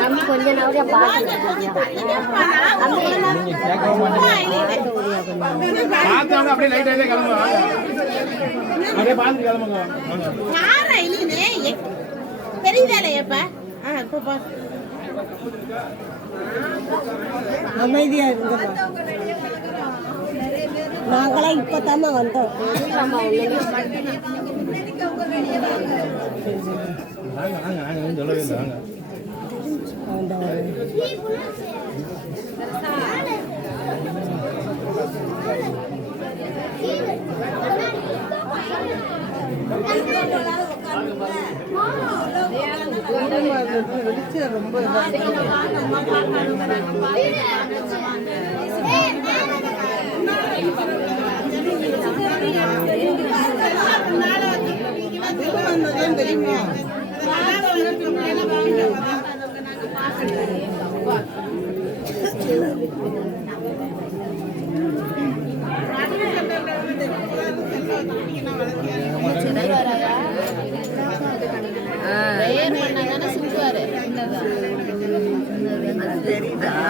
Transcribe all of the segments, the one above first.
நம்ம கொஞ்ச நாளைக்கு பார்த்தாலும் அப்படியே லைட் ஆயிட்டே கிளம்புங்க. அப்படியே பார்த்து கிளம்புங்க. தெரியுதாலே எப்ப ஆ இப்போ பா. அமைதியா இருந்தோம் நாங்களாம் இப்பதாம்மா வந்தோம். வாங்க வாங்க வாங்க சொல்லவே இல்லை வாங்க. வெளிச்சம் ரொம்ப தெரியுமா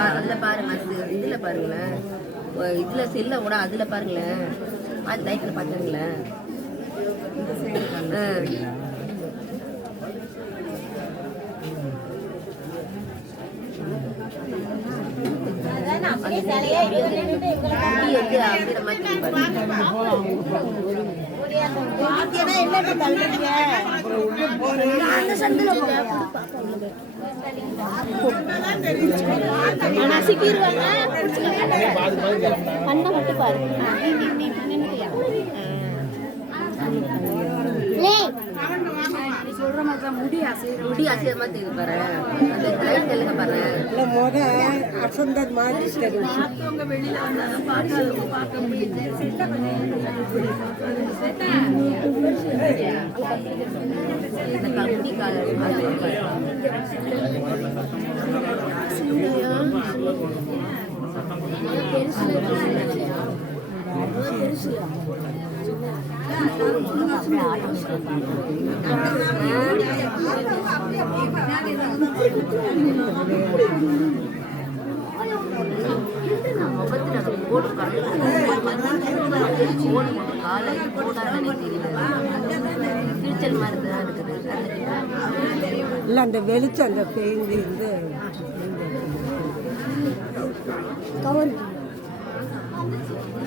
அதுல பாருங்க அது இதுல பாருங்களேன் இதில் இதுல செல்ல கூட அதில் பாருங்களேன் அது லைட்ல பாத்துங்களேன் அப்படியே கண்ணை மட்டும் பாரு முடி அசையமா தெரியுது பாரு. அந்த லைட் தெலுங்க பாரு. இல்ல முத அசந்தது மாதிரி தெரியும் இந்த க- முடி கால முகத்துல அந்த கோடு கோடு காலை போடாதே தெரியல கிழிச்சல் மாதிரி தான் இருக்குது இல்ல அந்த வெளிச்சம் அந்த பெயிண்ட் இருந்து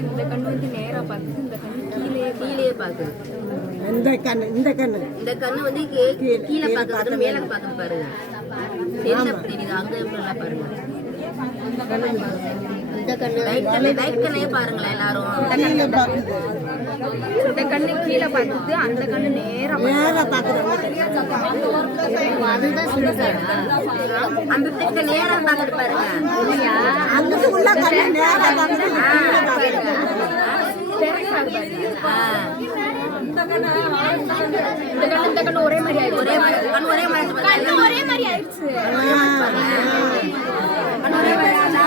இந்த கண்ணு வந்து நேரா பார்க்குது இந்த கண்ணு கீழே கீழே பாக்குது இந்த கண்ணு இந்த கண்ணு. இந்த கண்ணு வந்து கீழே பாக்குறது மேல பாக்குது பாருங்க. தெரியுது. அங்க எப்படிலாம் பாருங்க. இந்த கண்ணு லைட் கண்ணு லைட் கண்ணே பாருங்களேன் எல்லாரும். பாக்குது இந்த கண்ணு கீழே பார்க்குது அந்த கண்ணு நேரா நேரா பாக்குறோம் அதுதான் சொல்லுறாங்க அந்த நேரம் பாக்குது பாருங்க. அங்கிட்டு உள்ள கண்ணு நேரா பாக்குது இந்த கண்ணு இந்த கண்ணு ஒரே மாதிரி ஆயிடுச்சு ஒரே மாதிரி கண்ணு ஒரே மாதிரி கண்ணு ஒரே மாதிரி ஆயிடுச்சு கண்ணு ஒரே மாதிரி ஆச்சா?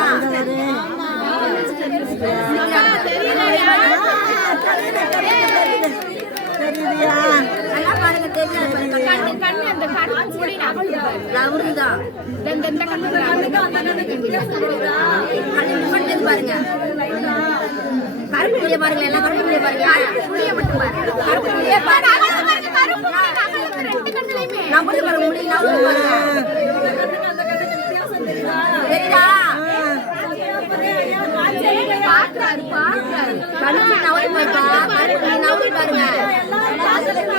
தெரியுதியா நல்லா பாருங்க தெரியல கண்ணு கண்ணு அந்த கண்ணு மூடி நகலுது இந்த இந்த- இந்த கண்ணு பாருங்க கருப்பு பாருங்க எல்லாம் பாருங்க புளிய மட்டும்? பாருங்க பாருங்க முடி பாருங்க தெரியுதா? பாக்குறாரு பாக்குறாரு நவரி கருப்பு நவரி பாருங்க.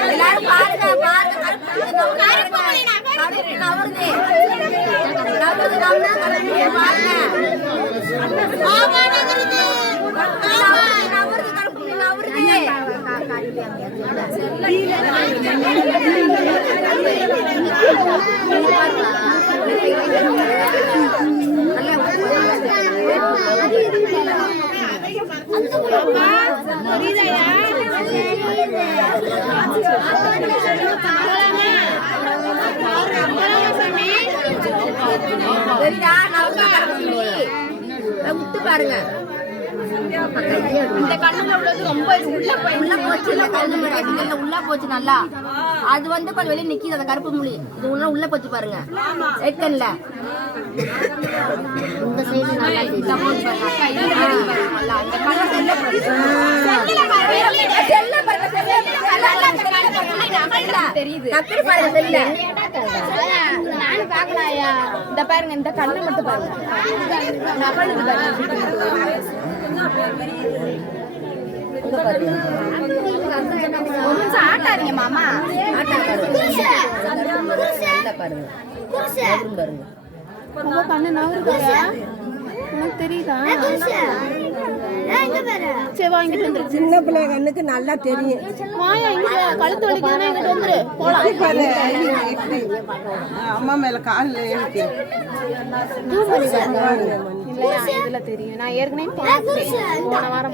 எல்லாரும் பாருங்க பாருங்க. கருப்பு நவருது நவருது நவருது பாருங்க புரியுதாயா சரியா நல்லா கருப்புள்ளி விட்டு பாருங்க. இந்த கண்ணுல உள்ளது ரொம்ப உள்ள போய் உள்ள போச்சு இல்ல கண்ணு மறைக்கல உள்ள போச்சு நல்லா அது வந்து கொஞ்சம் வெளியே நிக்கிது அந்த கருப்பு இது உள்ள உள்ள போச்சு பாருங்க ரைட் கண்ணுல இந்த சைடு நல்லா நல்லா இந்த கண்ணு செல்ல பாருங்க செல்ல பாருங்க தெரியுது டக்குனு பாருங்க செல்ல நானும் பாக்கலாயா இந்த பாருங்க இந்த கண்ணை மட்டும் பாருங்க. ஆட்டாதீங்க மாமா. தெரியுதா சரி வாங்கிட்டு வந்துரு. சின்ன பிள்ளை கண்ணுக்கு நல்லா தெரியும். கழுத்து வலிக்குதுன்னா இங்கிட்டு வந்துரு. போலாம். அம்மா மேல காலில் எழுதி இல்லையா? இதுல தெரியும். நான் ஏற்கனவே பார்த்தேன் போன வாரம்